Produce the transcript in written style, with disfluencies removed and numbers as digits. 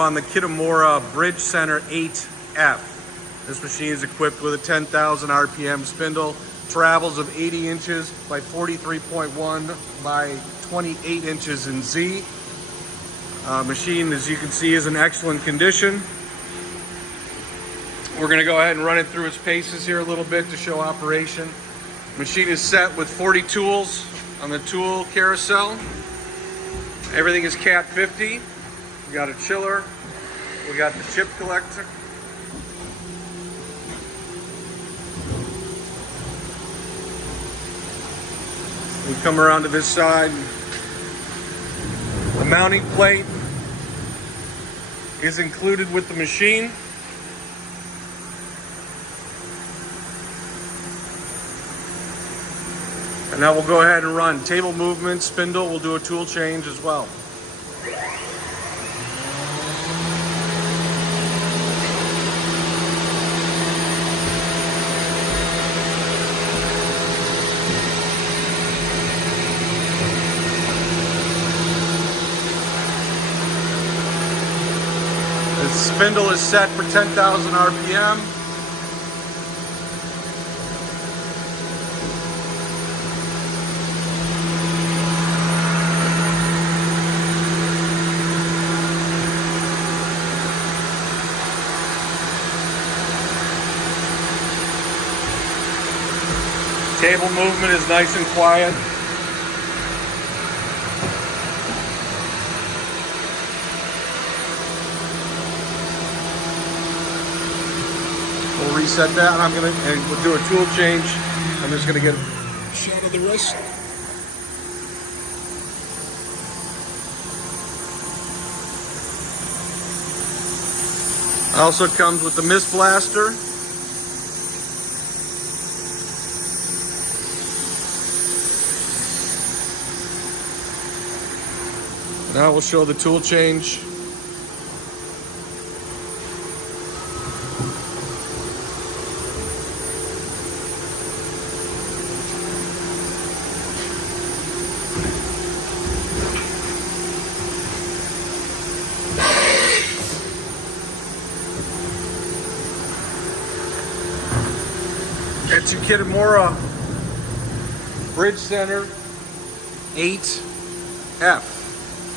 On the Kitamura Bridge Center 8F. This machine is equipped with a 10,000 RPM spindle, travels of 80 inches by 43.1 by 28 inches in Z. Machine, as you can see, is in excellent condition. We're going to go ahead and run it through its paces here a little bit to show operation. Machine is set with 40 tools on the tool carousel. Everything is Cat 50. We got a chiller, we got the chip collector. We come around to this side. The mounting plate is included with the machine. And now we'll go ahead and run table movement, spindle. We'll do a tool change as well. The spindle is set for 10,000 RPM. Table movement is nice and quiet. We'll reset that, and we'll do a tool change. I'm just gonna get a shot of the wrist. Also comes with the mist blaster. Now we'll show the tool change. It's your Kitamura Bridge Center 8F.